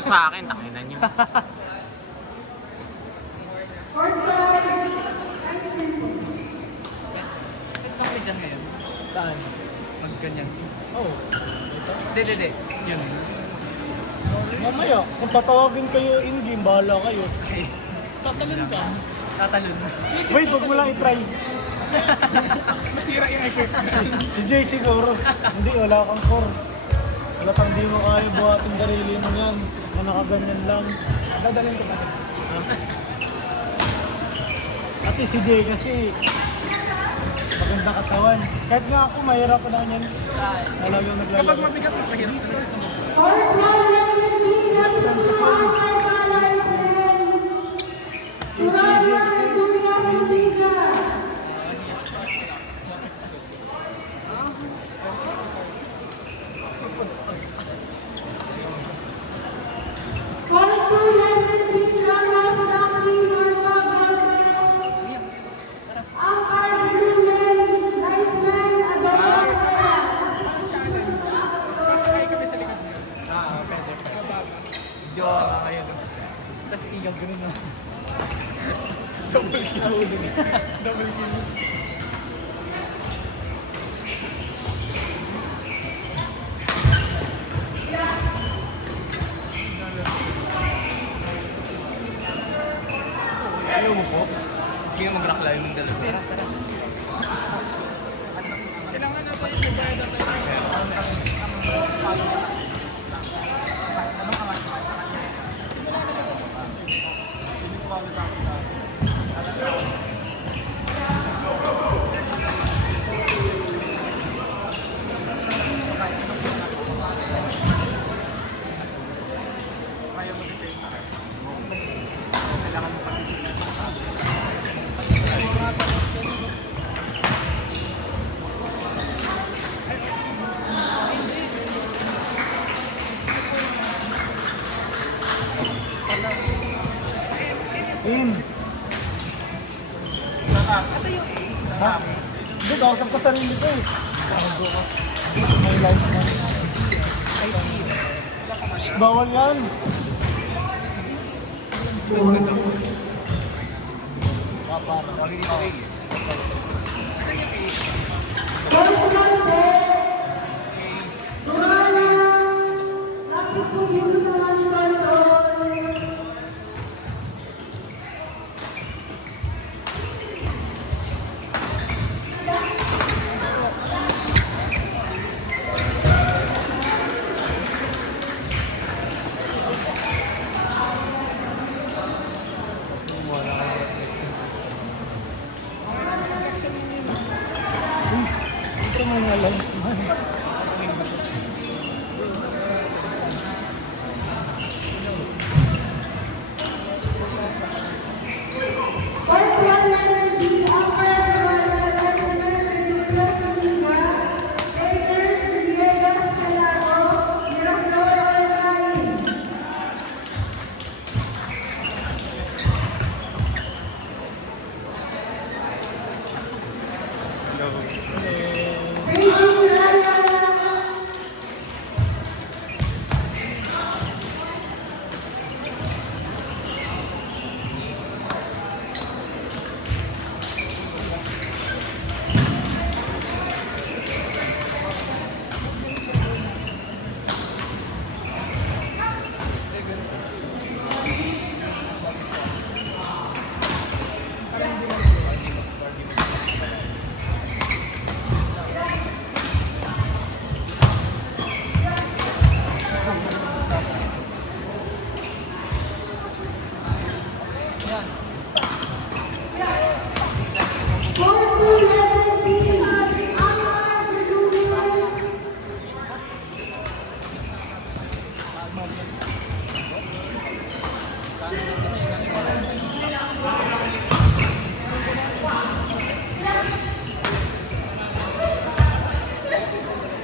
talo sa akin, takinan nyo. Pwede ba kayo dyan ngayon? Saan? Magganyan. Oh. Hindi. Yun. Mamaya, kung tatawagin kayo in-game, bahala kayo. Okay. Tatalon ka. Tatalon. Wait, wag mo lang i-try. Masira yung equipment. Si Jay siguro. Hindi, wala kang core. Wala pang di mo kaya buhatin sarili mo yan. Na nakaganyan lang. Dadalhin ko pa. Ate si Jay kasi magandang katawan. Kahit nga ako, mahirapan ako yan. Talagang Kapag naglalaro. mabigat, mas mahirap. Si Jay kasi, Sasakay kami sa likod niya. Pwede. Mababa. Medyo kayo. Tapos igaw ganun no. Double kill. Double kill. ayaw mo po. Sige mag-rock live ng dalawa. Kailangan natin yung nagbayad natin. Sin. Ha? Hindi, kausap ko sarili ko eh. May life na. Shh, bawal yan. Papa, ito mo nga lang.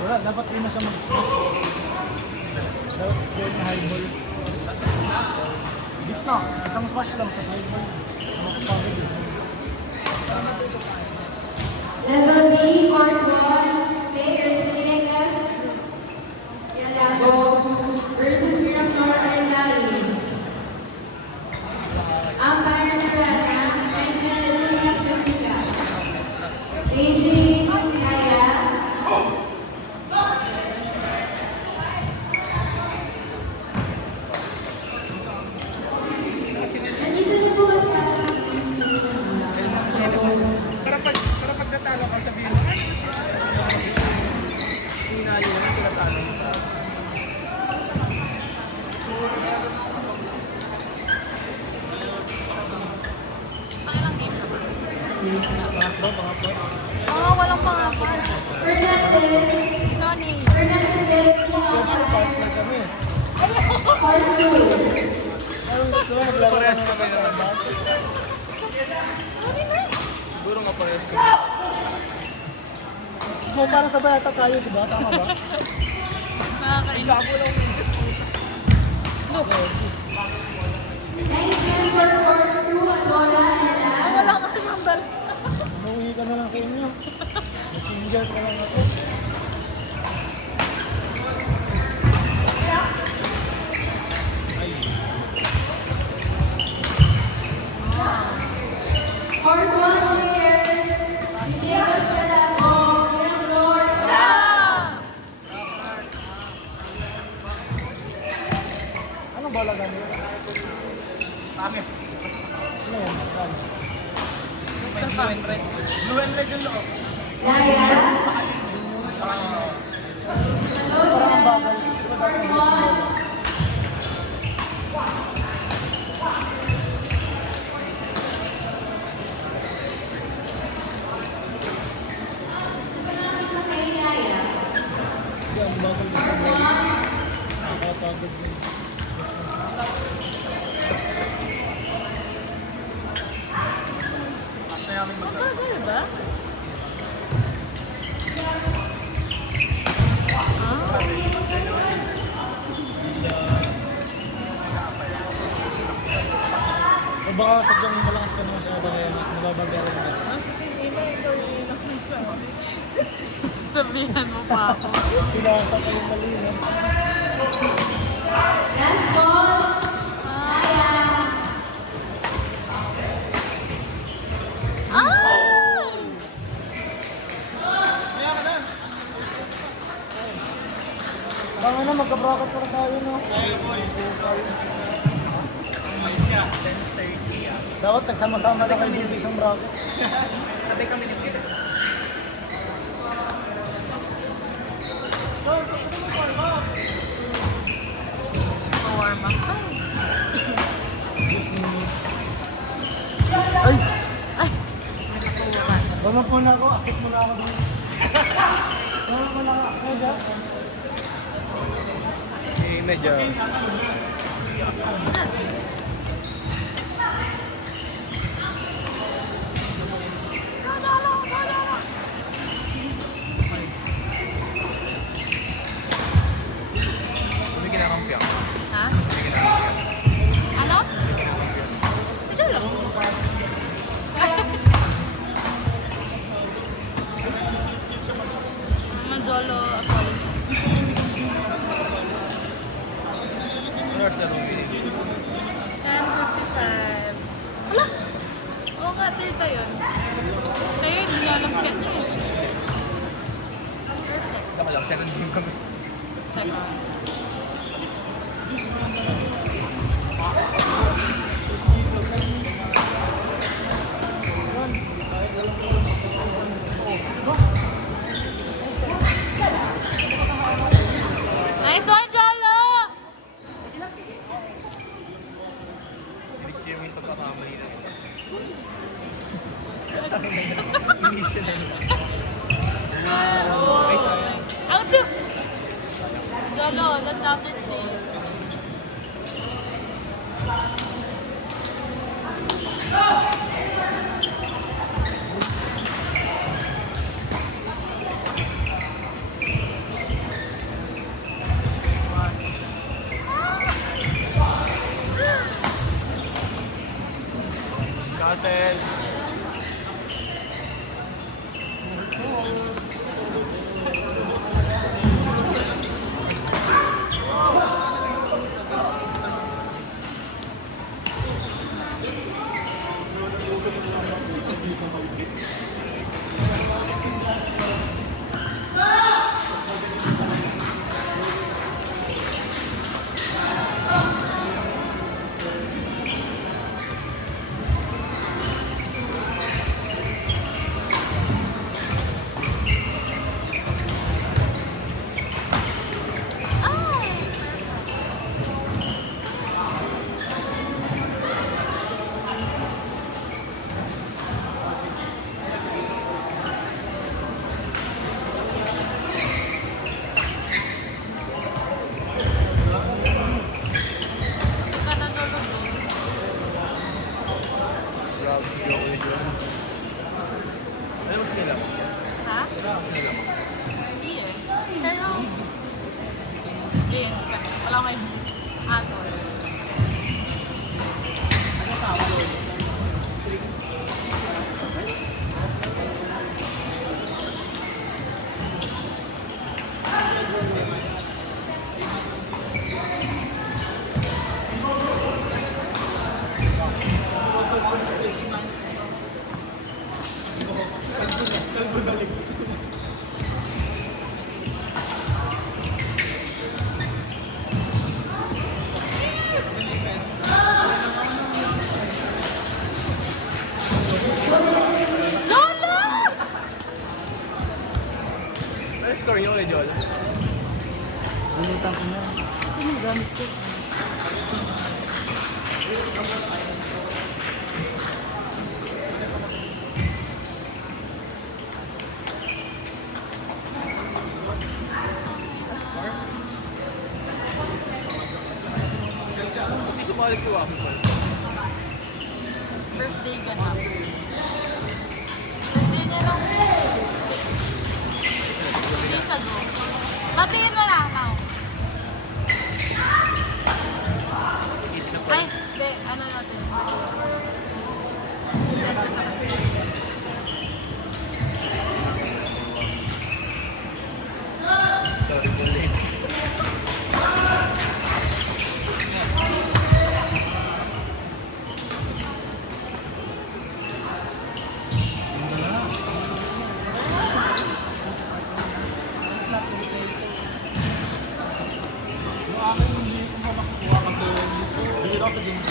Wala, dapat rin na siya mag-smash. Dapat siya yung high ball. Gitna, isang smash lang sa high ball. Makapagod yun. Level B, Court 1, players Pilipinas, Ilago versus Miramar Arellano. Pangatlo, pangatlo. Oo, walang pangapat. Fernandez. Ikaw ni. Fernandez, Siyempre, partner kami. Arthur. Anong gusto mo? Maglaro ka Parehas ng kami naman. basket? Siguro nga parehas kami. So, para sabay ata tayo, di ba? Tama ba? Nakakain. Next member for 2, Adora Anala. Wala ka ng bal. Umuwi ka na lang sa inyo. Nag-single ka lang ako. Court 1 players. Diego Calabo, Mirandor. Anong balagan niyo? Kami. Ano yan? Saan? May blue and red. Blue and red yung loob. Daya. Parang bagay. Court 1. Kay Daya. Yan, bagay dito. Nakakapagod din. Basta namin magkakaroon. Magkakaroon ba? O baka sadyang malakas ka naman siya kaya nababagalan ka. Sabihan mo pa ako. Pinasa ka yung mali na. Last ball. Daya. Baka na, magka-bracket pala tayo, no? Dapat nagsama-sama na kayo dito isang bracket. Sabay kami ni Kira. Warm up pa. Ay! Ay! Natuwa. Bama po na ako, akit mo na ako doon. Bama po na ako, dyan. Eh, medyo. Hindi kinakampi ako. Ha? Hindi kinakampi ako. Ano? Sige lang. Manjolo apologies. Nurse na rin. 10:55. Wala! Oo nga, tita yun. Kayo, hindi nyo alam sketch eh. Perfect. Daka lang, second game kami. Second. Nice one, Jolo! Picture mo yung pagkakamali na sila. Initial na nila. Ay, sayang. Out to! Jolo, that's outer space. Katel. Hindi sumali si Waki. Birthday ka na. Birthday niya nung 6 days ago. Batiin mo lang now. Ay, hindi. Ano natin? Set ka sa kanya. Sorry, Pauline. Yung akin, hindi ko makakuha kasi hindi ako sa game.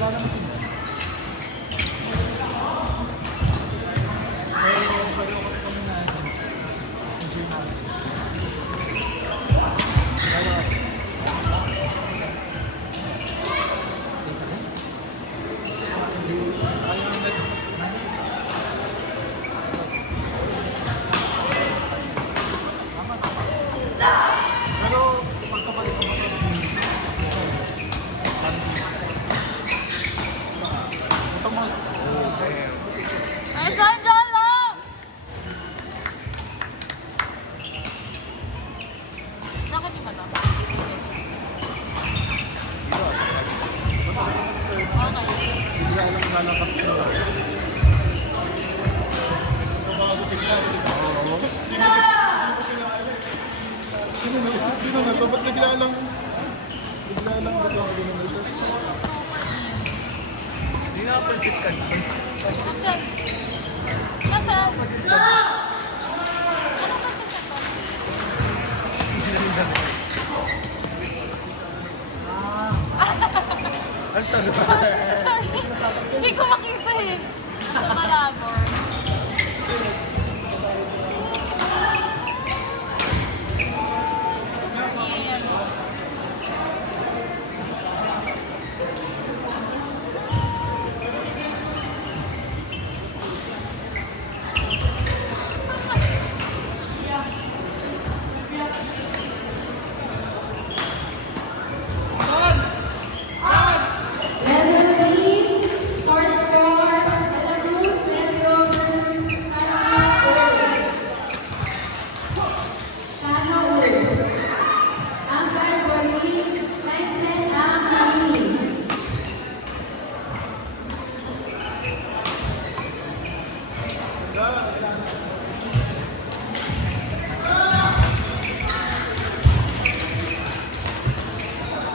Wala naman sila. Pero kasi kami na enjoy namin. Pero pagkapalit ko itong mga Ay, saan dyan lang? Bakit iba to? Okay. bigla lang lalabas ko lang. Bago tignan. Sino na to? Ba't bigla lang bigla ako din nito? Super in. Hindi na pansit ka na. Nasaan? Nasaan? Ano ba ito? Ang tagal. Sorry. Hindi ko makita eh. Sa Malabor. Super in. Level B, court 4, Santa Cruz, Medyo versus Sana Wood. Umpire for lead, linesman Amani.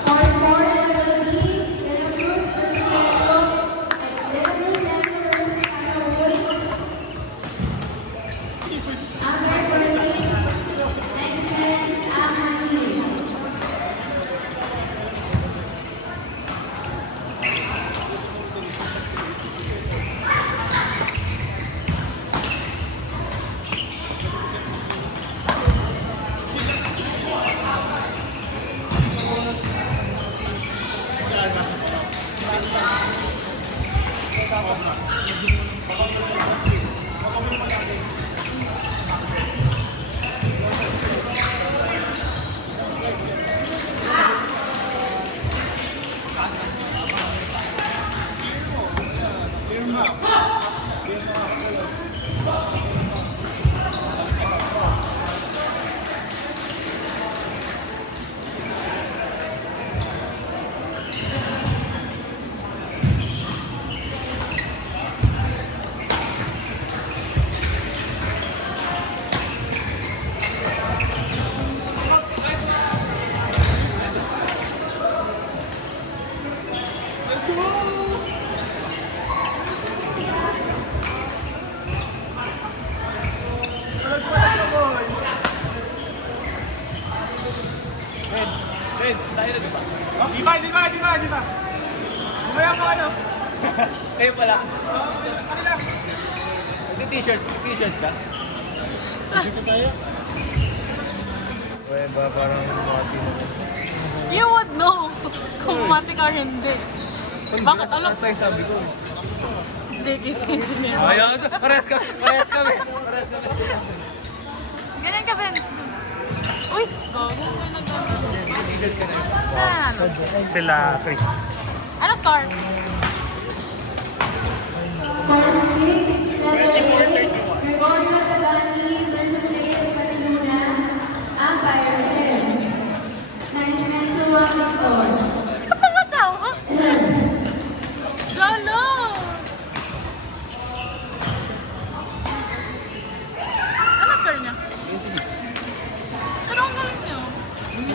Court 4, Level B, Santa Cruz versus Medyo. Level B, Medyo versus Sana Wood. Umpire for lead, linesman Amani. Reds, tayo na diba? Oh, di ba? Mamaya pa ano? Kayo pala. Ano lang? T-shirt ka? Kasi ko tayo. Uy, ba parang mati na. You would know kung mati ka or hindi. Bakit alam? Ito yung sabi ko. JK's engineer. Ayaw, pares kami. Pares kami. Ganyan ka, Vince. Uy! Gago. Sila, Chris. Ano score? Part 6, letter A, Gregorio Tagani versus Reyes Patiluna, umpire 10. 99-1 Victor. Tumatawa! Lalo! Ano score niya? Pero ang galing niyo.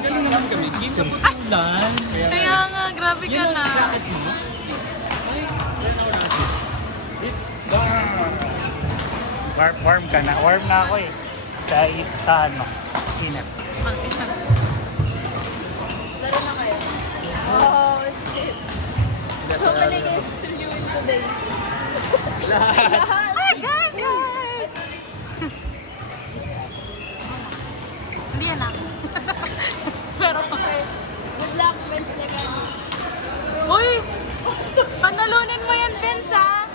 Galing naman kami. Game sa putulan. Kaya nga, grabe ka na. Warm ka na. Warm na ako eh. Sa ano, init. Ang ina. Laro na kayo. Oh, shit. So many games to you in today. Hi guys! Guys! Hindi yan ako. Pero Okay. Good luck, Vince Legani. uy! Panalunin mo yan, Vince, ha?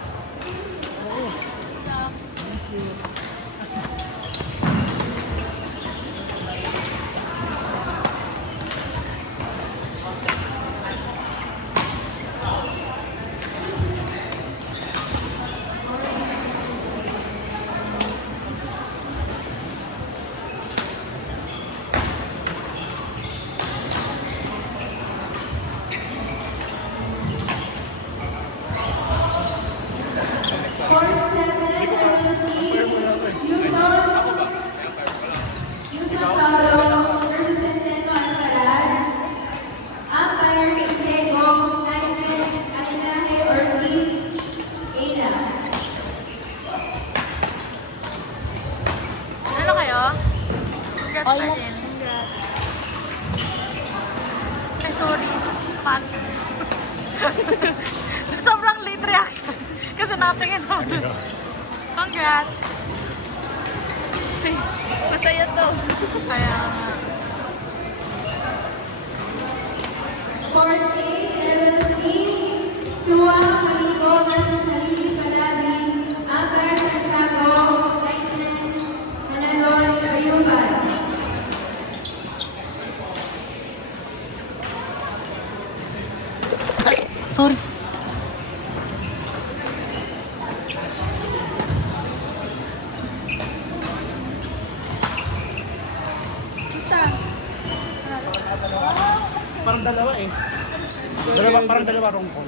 Part 7, letter C, Yusuf Paulo versus Centeno Alcaraz. Umpire Santiago, linesman Aninaje Ortiz, Ada. Ano kayo? Congrats na rin. Ay, sorry. Pat. Sobrang late reaction. Kasi natingin ako dun. Congrats. Masaya to. Kaya nga. Part 8, letter C, Sua Manigo versus Nalili Palabi. Umpire Santiago, linesman Manaloy Bayuban. Sorry. Parang dalawa eh. Parang dalawa rong call.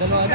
Dalawa na.